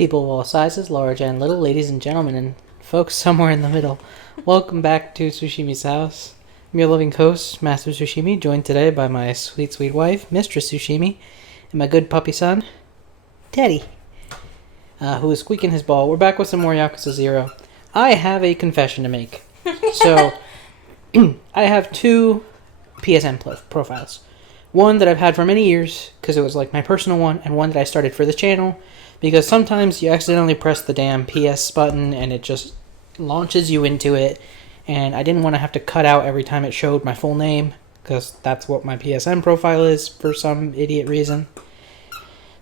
People of all sizes, large and little, ladies and gentlemen, and folks somewhere in the middle. Welcome back to Sushimi's House. I'm your loving host, Master Sushimi, joined today by my sweet, sweet wife, Mistress Sushimi, and my good puppy son, Teddy, who is squeaking his ball. We're back with some more Yakuza 0. I have a confession to make. So, I have two PSN profiles. One that I've had for many years, because it was like my personal one, and one that I started for this channel, because sometimes you accidentally press the damn PS button and it just launches you into it, and I didn't want to have to cut out every time it showed my full name, because that's what my PSN profile is for some idiot reason.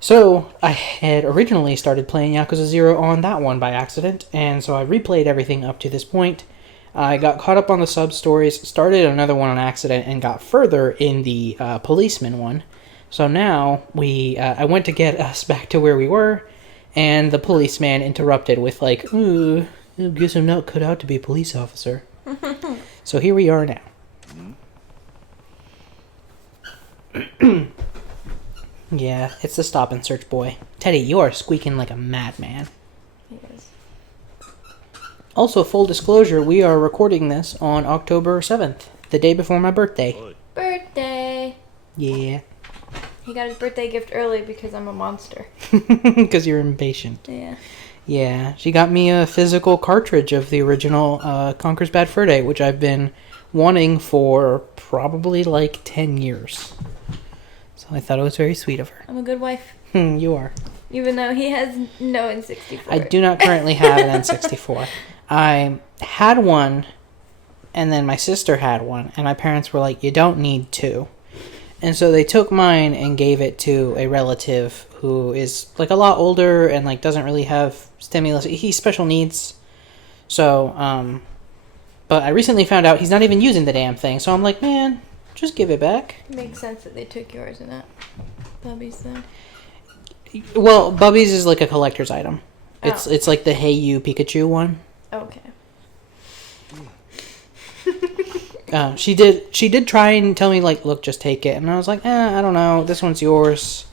So, I had originally started playing Yakuza 0 on that one by accident, and so I replayed everything up to this point. I got caught up on the sub-stories, started another one on accident, and got further in the policeman one. So now, I went to get us back to where we were, and the policeman interrupted with like, "Ooh, I guess I'm not cut out to be a police officer." So here we are now. Yeah, it's the stop and search boy. Teddy, you are squeaking like a madman. He is. Also, full disclosure, we are recording this on October 7th, the day before my birthday. Birthday! Yeah. He got his birthday gift early because I'm a monster. Because you're impatient. Yeah. Yeah, she got me a physical cartridge of the original Conker's Bad Fur Day, which I've been wanting for probably like 10 years. So I thought it was very sweet of her. I'm a good wife. You are. Even though he has no N64. I do not currently have an N64. I had one, and then my sister had one, and my parents were like, you don't need two. And so they took mine and gave it to a relative who is like a lot older and like doesn't really have stimulus. He's special needs. So, but I recently found out he's not even using the damn thing. So I'm like, man, just give it back. It makes sense that they took yours and not Bubby's then. Well, Bubby's is like a collector's item. Oh. It's like the Hey You Pikachu one. Okay. She did try and tell me, like, look, just take it. And I was like, I don't know. This one's yours.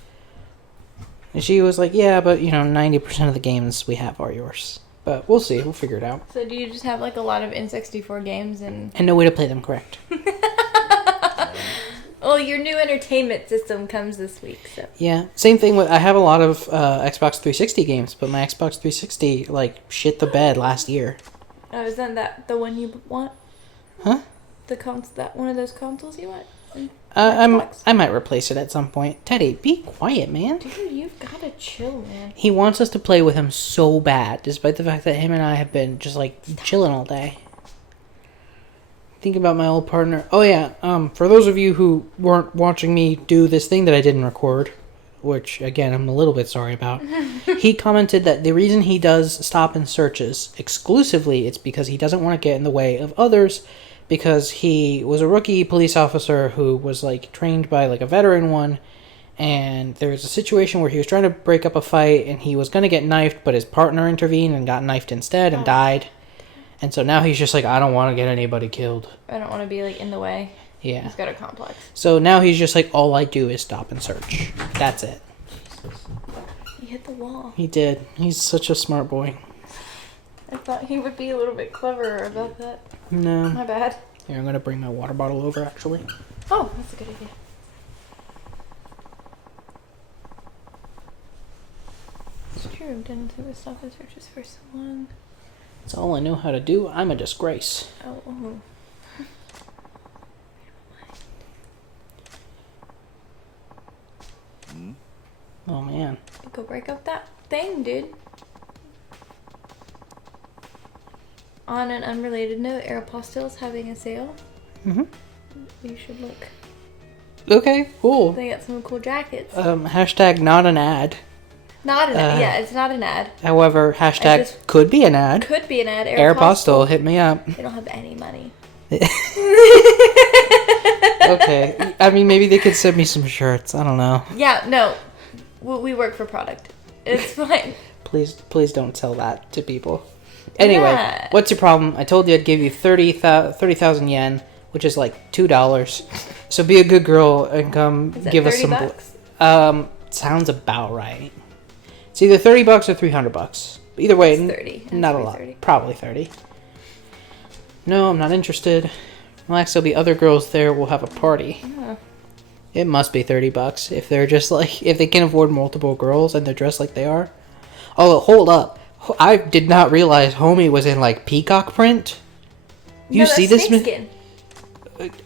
And she was like, yeah, but, 90% of the games we have are yours. But we'll see. We'll figure it out. So do you just have, like, a lot of N64 games and no way to play them correct. Well, your new entertainment system comes this week, so. Yeah. Same thing with, I have a lot of Xbox 360 games, but my Xbox 360, like, shit the bed last year. Oh, isn't that the one you want? Huh? That one of those consoles you want? I might replace it at some point. Teddy, be quiet, man. Dude, you've gotta chill, man. He wants us to play with him so bad, despite the fact that him and I have been just, like, chilling all day. Think about my old partner. Oh, yeah, for those of you who weren't watching me do this thing that I didn't record, which, again, I'm a little bit sorry about, he commented that the reason he does stop and searches exclusively, it's because he doesn't want to get in the way of others, because he was a rookie police officer who was, like, trained by, like, a veteran one, and there was a situation where he was trying to break up a fight, and he was going to get knifed, but his partner intervened and got knifed instead and died. And so now he's just like, I don't want to get anybody killed. I don't want to be, like, in the way. Yeah. He's got a complex. So now he's just like, all I do is stop and search. That's it. He hit the wall. He did. He's such a smart boy. I thought he would be a little bit cleverer about that. No. My bad. Here, I'm going to bring my water bottle over, actually. Oh, that's a good idea. It's true. I've done two stop and searches for someone. That's all I know how to do. I'm a disgrace. Oh. Oh, man. Go break up that thing, dude. On an unrelated note, Aeropostale's having a sale. Mm-hmm. You should look. Okay, cool. They got some cool jackets. Hashtag not an ad. Not an ad. Yeah, it's not an ad. However, hashtag could be an ad. Could be an ad. Aeropostale, hit me up. They don't have any money. Okay. I mean, maybe they could send me some shirts. I don't know. Yeah, no. We work for product. It's fine. Please don't sell that to people. Anyway, Yeah. What's your problem? I told you I'd give you 30,000 yen, which is like $2. So be a good girl and come Is that give us $30 some. bucks? Sounds about right. It's either $30 or $300. Either way, It's 30. not a It's lot. 30. Probably 30. No, I'm not interested. Relax, there'll be other girls there. We'll have a party. Oh. It must be $30 if they're just like if they can afford multiple girls and they're dressed like they are. Oh, hold up! I did not realize Homie was in like peacock print. You No, see that's this? snakeskin.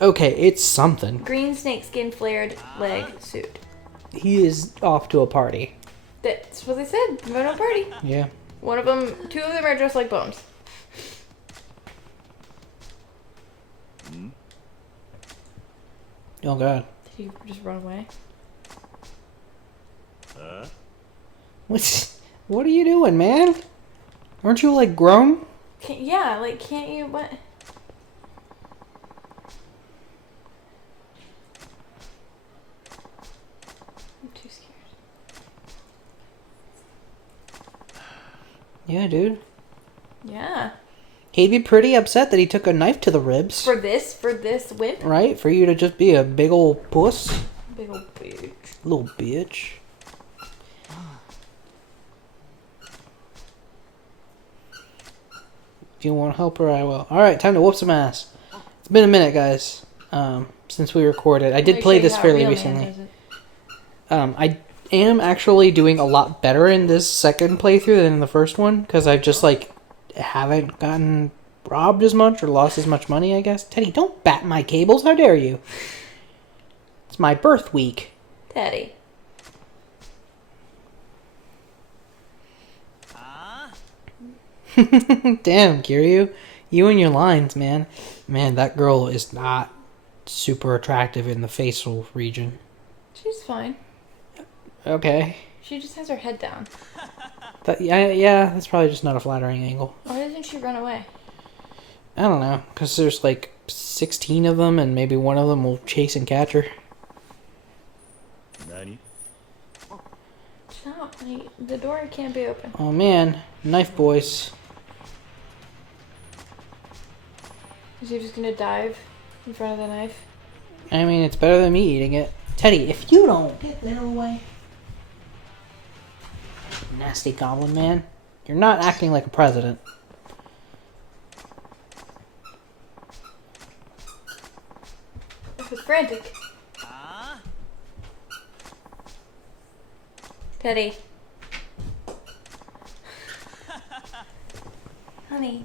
Okay, it's something. Green snakeskin flared leg suit. He is off to a party. That's what they said. I'm going to a party. Yeah. One of them, 2 of them are dressed like Bones. Oh god. Did he just run away? What are you doing, man? Aren't you like grown? Can't you, what? I'm too scared. Yeah, dude. Yeah. He'd be pretty upset that he took a knife to the ribs. For this whip? Right? For you to just be a big old puss. Big old bitch. Little bitch. If you want to help her, I will. Alright, time to whoop some ass. It's been a minute, guys, since we recorded. I did play this fairly recently. I am actually doing a lot better in this second playthrough than in the first one, because I've just, like, haven't gotten robbed as much or lost as much money, I guess. Teddy, don't bat my cables. How dare you? It's my birth week. Teddy. Damn, Kiryu. You and your lines, man. Man, that girl is not super attractive in the facial region. She's fine. Okay. She just has her head down. Yeah, that's probably just not a flattering angle. Why doesn't she run away? I don't know, because there's like 16 of them, and maybe one of them will chase and catch her. Stop. The door can't be open. Oh man, knife boys. Is he just gonna dive in front of the knife? I mean, it's better than me eating it. Teddy, if you don't get that away. Nasty goblin man. You're not acting like a president. It was frantic. Teddy. Honey.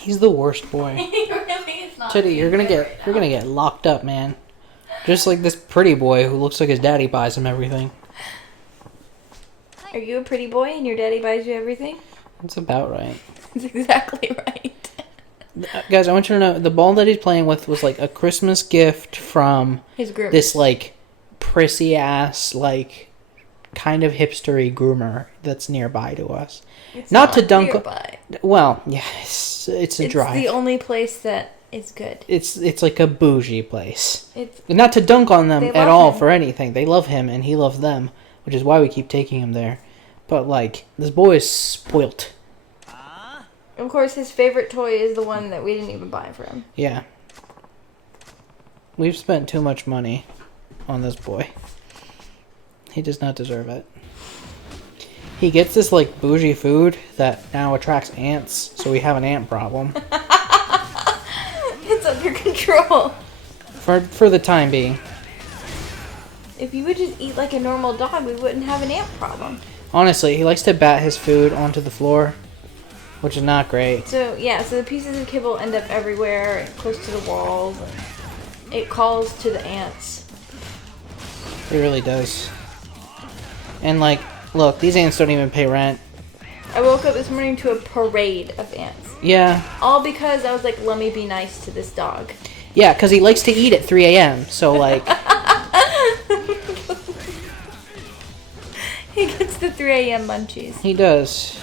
He's the worst boy. He really is not. Teddy, you're gonna get locked up, man. Just like this pretty boy who looks like his daddy buys him everything. Are you a pretty boy and your daddy buys you everything? That's about right. That's exactly right. Guys, I want you to know the ball that he's playing with was like a Christmas gift from His groomer. this like prissy ass like kind of hipstery groomer that's nearby to us. It's Not to dunk. nearby. Well, yeah, it's a drive. It's the only place that is good. It's like a bougie place. It's Not to dunk on them They at love all him. for anything. They love him and he loves them, which is why we keep taking him there. But like this boy is spoilt. of course his favorite toy is the one that we didn't even buy for him. Yeah. We've spent too much money on this boy. He does not deserve it. He gets this like bougie food that now attracts ants, so we have an ant problem. It's under control. For the time being. If you would just eat like a normal dog, we wouldn't have an ant problem. Honestly, he likes to bat his food onto the floor, which is not great. So yeah, so the pieces of kibble end up everywhere, and close to the walls. It calls to the ants. It really does. And like, look, these ants don't even pay rent. I woke up this morning to a parade of ants. Yeah. All because I was like, let me be nice to this dog. Yeah, because he likes to eat at 3 a.m., so like... He gets the 3 a.m. munchies. He does.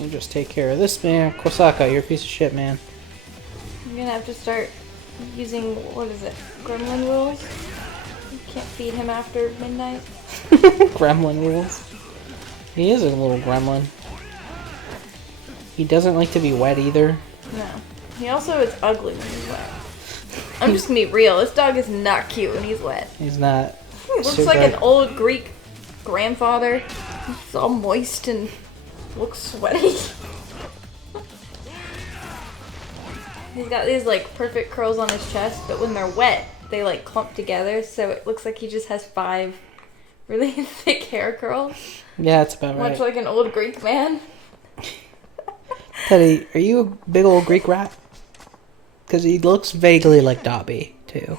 You just take care of this man. Kosaka, you're a piece of shit, man. I'm gonna have to start using, what is it, gremlin rules? You can't feed him after midnight. Gremlin rules. He is a little gremlin. He doesn't like to be wet either. No. He also is ugly when he's wet. I'm just gonna be real. This dog is not cute when he's wet. He's not. He looks like an old Greek grandfather. He's all moist and looks sweaty. He's got these like perfect curls on his chest, but when they're wet, they like clump together, so it looks like he just has 5 really thick hair curls. Yeah, that's about right. Much like an old Greek man. Teddy, are you a big old Greek rat? Because he looks vaguely like Dobby, too.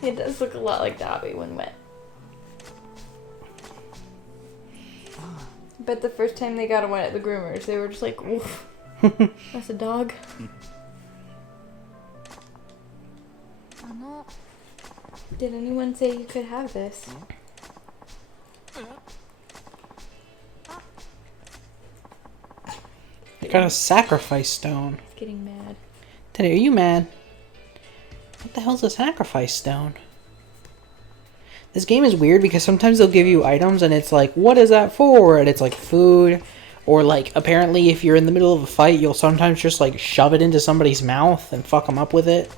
He does look a lot like Dobby when wet. But the first time they got him wet at the groomers, they were just like, oof, that's a dog. Did anyone say you could have this? They got a sacrifice stone. He's getting mad. Teddy, are you mad? What the hell's a sacrifice stone? This game is weird because sometimes they'll give you items and it's like, what is that for? And it's like food. Or like, apparently if you're in the middle of a fight, you'll sometimes just like shove it into somebody's mouth and fuck them up with it.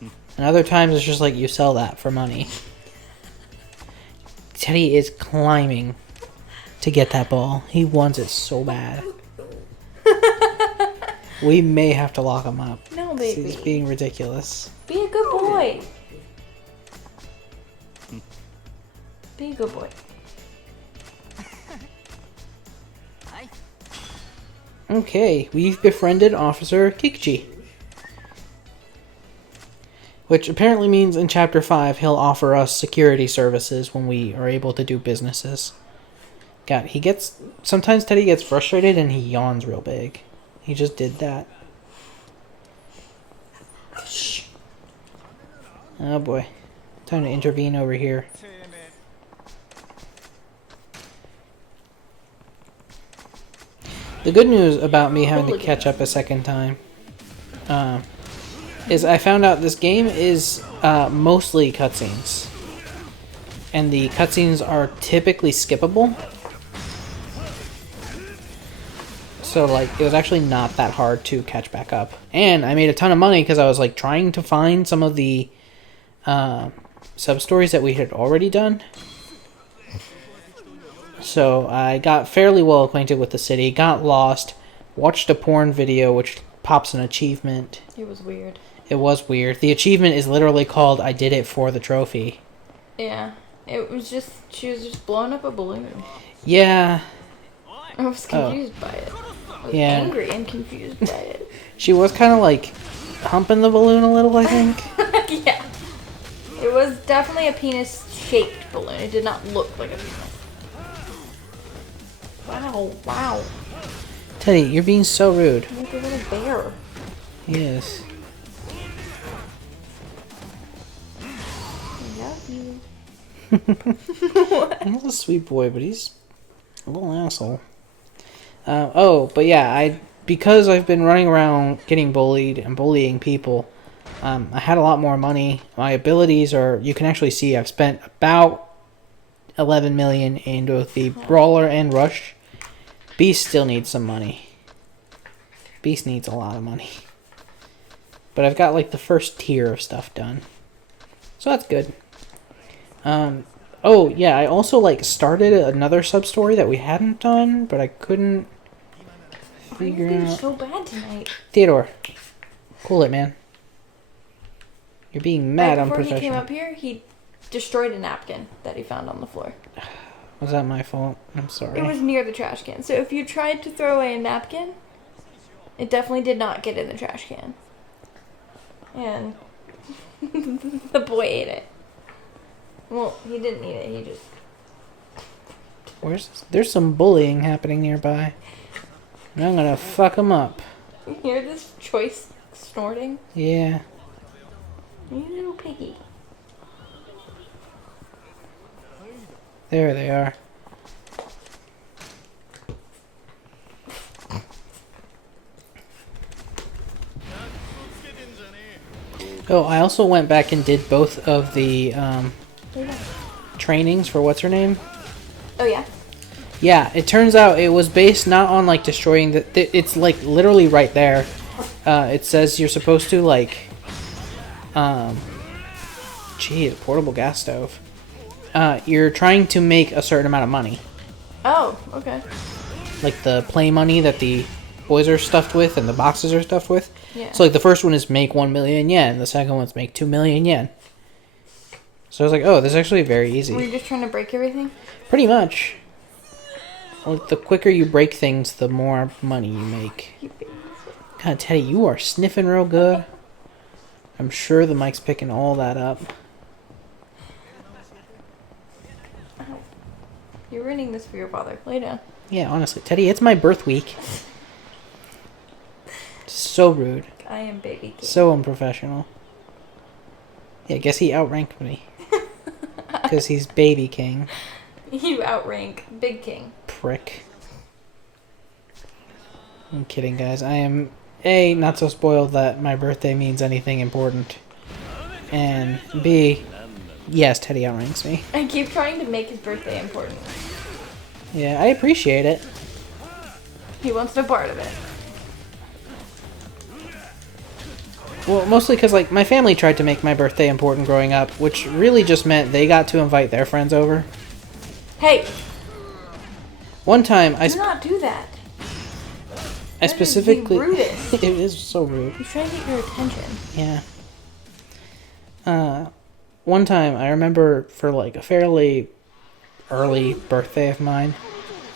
And other times it's just like you sell that for money. Teddy is climbing to get that ball. He wants it so bad. We may have to lock him up. No, baby. He's being ridiculous. Be a good boy. Be a good boy. Okay, we've befriended Officer Kikuchi. Which apparently means in Chapter 5 he'll offer us security services when we are able to do businesses. God, sometimes Teddy gets frustrated and he yawns real big. He just did that. Shh. Oh boy. Time to intervene over here. The good news about me having to catch up a second time is I found out this game is mostly cutscenes. And the cutscenes are typically skippable. So, like, it was actually not that hard to catch back up. And I made a ton of money because I was, like, trying to find some of the sub-stories that we had already done. So, I got fairly well acquainted with the city, got lost, watched a porn video, which pops an achievement. It was weird. It was weird. The achievement is literally called, I did it for the trophy. Yeah. It was just, she was just blowing up a balloon. Yeah. I was confused by it. I was angry and confused by it. She was kind of like humping the balloon a little, I think. Yeah. It was definitely a penis-shaped balloon. It did not look like a penis. Wow, wow. Teddy, you're being so rude. I'm like a little bear. Yes. I love you. He's a sweet boy, but he's a little asshole. But yeah, because I've been running around getting bullied and bullying people, I had a lot more money. My abilities are, you can actually see I've spent about 11 million in both the Brawler and Rush. Beast still needs some money. Beast needs a lot of money. But I've got like the first tier of stuff done. So that's good. Oh yeah, I also like started another sub-story that we hadn't done, but I couldn't figure out. You're so bad tonight. Theodore, cool it, man. You're being mad Before unprofessional. he came up here, he destroyed a napkin that he found on the floor. Was that my fault? I'm sorry. It was near the trash can. So if you tried to throw away a napkin, it definitely did not get in the trash can. And the boy ate it. Well, he didn't eat it. He just... There's some bullying happening nearby. And I'm gonna fuck him up. You hear this choice snorting? Yeah. You little piggy. There they are. Oh, I also went back and did both of the trainings for what's her name. Oh yeah. Yeah, it turns out it was based not on like destroying it's like literally right there. It says you're supposed to like, gee, a portable gas stove. You're trying to make a certain amount of money, Oh, okay. like the play money that the boys are stuffed with and the boxes are stuffed with. Yeah. So like the first one is make 1 million yen, the second one's make 2 million yen. So I was like, oh, this is actually very easy. Were you just trying to break everything? Pretty much. Like, the quicker you break things, the more money you make. God, Teddy, you are sniffing real good. I'm sure the mic's picking all that up. You're ruining this for your father. Lay down. Yeah, honestly, Teddy, it's my birth week. So rude. I am baby king. So unprofessional. Yeah, I guess he outranked me. Because he's baby king. You outrank Big King. Prick. I'm kidding, guys. I am, A, not so spoiled that my birthday means anything important. And B, yes, Teddy outranks me. I keep trying to make his birthday important. Yeah, I appreciate it. He wants no part of it. Well, mostly because, like, my family tried to make my birthday important growing up, which really just meant they got to invite their friends over. Hey! One time, Do not do that. I That is specifically... the rudest. It is so rude. He's trying to get your attention. Yeah. One time, I remember for, like, a fairly early birthday of mine,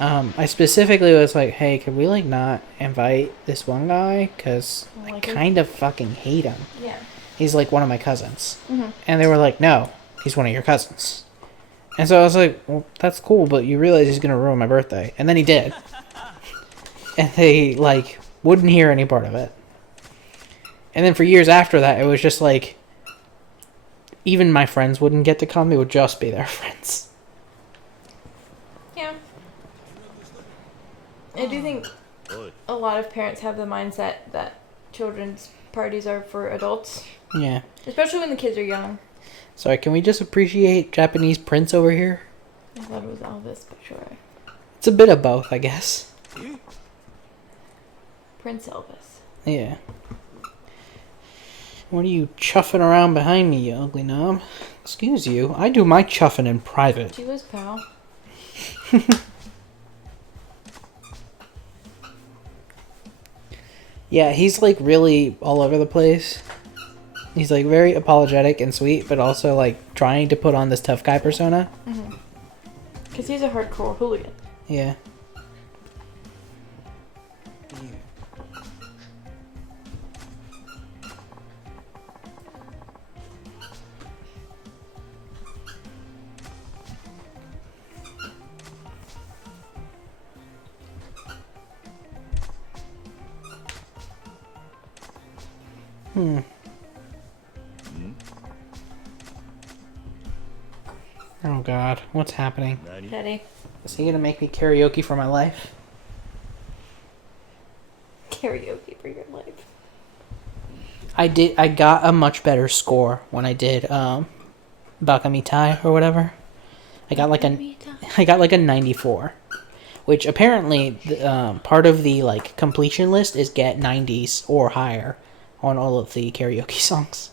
I specifically was like, hey, could we, like, not invite this one guy? Because I kind of fucking hate him. Yeah. He's, like, one of my cousins. Mm-hmm. And they were like, no, he's one of your cousins. And so I was like, well, that's cool, but you realize he's going to ruin my birthday. And then he did. And they, like, wouldn't hear any part of it. And then for years after that, it was just like, even my friends wouldn't get to come. It would just be their friends. Yeah. I do think a lot of parents have the mindset that children's parties are for adults. Yeah. Especially when the kids are young. Sorry, can we just appreciate Japanese Prince over here? I thought it was Elvis, but sure. It's a bit of both, I guess. Prince Elvis. Yeah. What are you chuffing around behind me, you ugly knob? Excuse you, I do my chuffing in private. She was pal. Yeah, he's like really all over the place. He's like very apologetic and sweet, but also like trying to put on this tough guy persona. Mm-hmm. Because he's a hardcore hooligan. Yeah. Oh god, what's happening? Teddy. Is he gonna make me karaoke for my life? Karaoke for your life. I got a much better score when I did Bakamitai or whatever. I got like a 94. Which apparently part of the like completion list is get 90s or higher on all of the karaoke songs.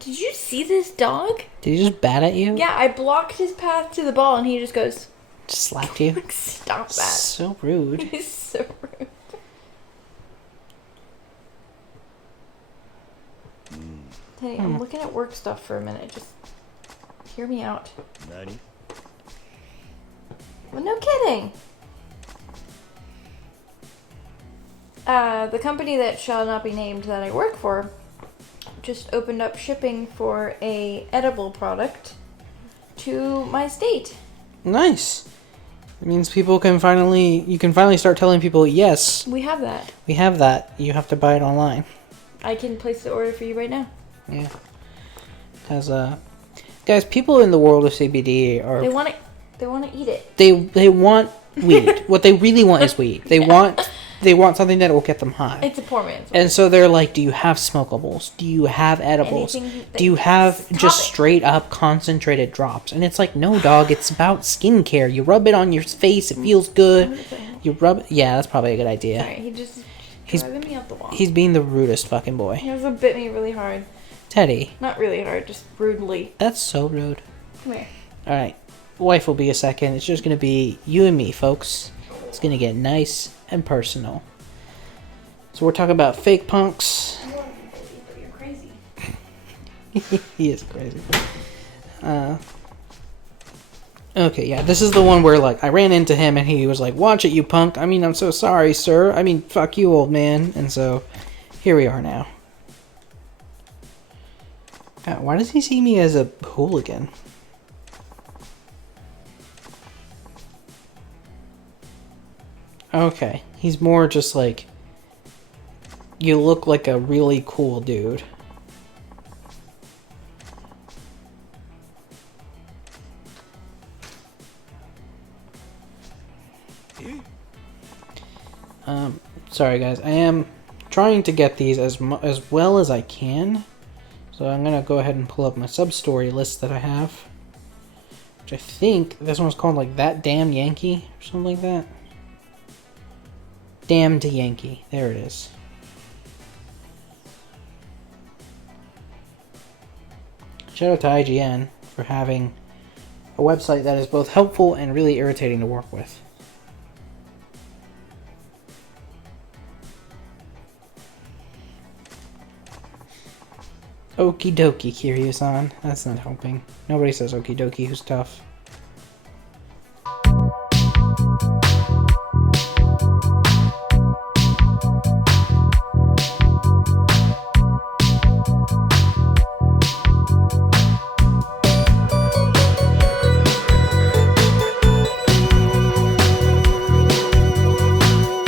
Did you see this dog? Did he just bat at you? Yeah, I blocked his path to the ball and he just goes... Just slapped you? Like, stop that. So rude. He's so rude. Teddy, I'm looking at work stuff for a minute. Just hear me out. Well, no kidding. The company that shall not be named that I work for just opened up shipping for a edible product to my state. Nice. It means you can finally start telling people, yes, We have that. we have that. You have to buy it online. I can place the order for you right now. Yeah. Because, guys, people in the world of CBD are... They want to eat it. They want weed. What they really want is weed. They want they want something that will get them high. It's a poor man's way. And so they're like, do you have smokables? Do you have edibles? Do you have just straight up concentrated drops? And it's like, no, dog, it's about skincare. You rub it on your face, it feels good. You rub... Yeah, that's probably a good idea. Sorry, he's driving me up the wall. He's being the rudest fucking boy. He also bit me really hard. Teddy. Not really hard, just rudely. That's so rude. Come here. Alright. Wife will be a second. It's just going to be you and me, folks. It's going to get nice and personal. So we're talking about fake punks. You're crazy. He is crazy. Okay, yeah, this is the one where, like, I ran into him and he was like, watch it, you punk. I mean, I'm so sorry, sir. I mean, fuck you, old man. And so, here we are now. God, why does he see me as a hooligan? Okay, he's more just like, you look like a really cool dude. Sorry guys, I am trying to get these as well as I can. So I'm gonna go ahead and pull up my sub-story list that I have. Which I think this one's called like That Damn Yankee or something like that. Damned Yankee. There it is. Shout out to IGN for having a website that is both helpful and really irritating to work with. Okie dokie, Kiryu-san. That's not helping. Nobody says okie dokie who's tough.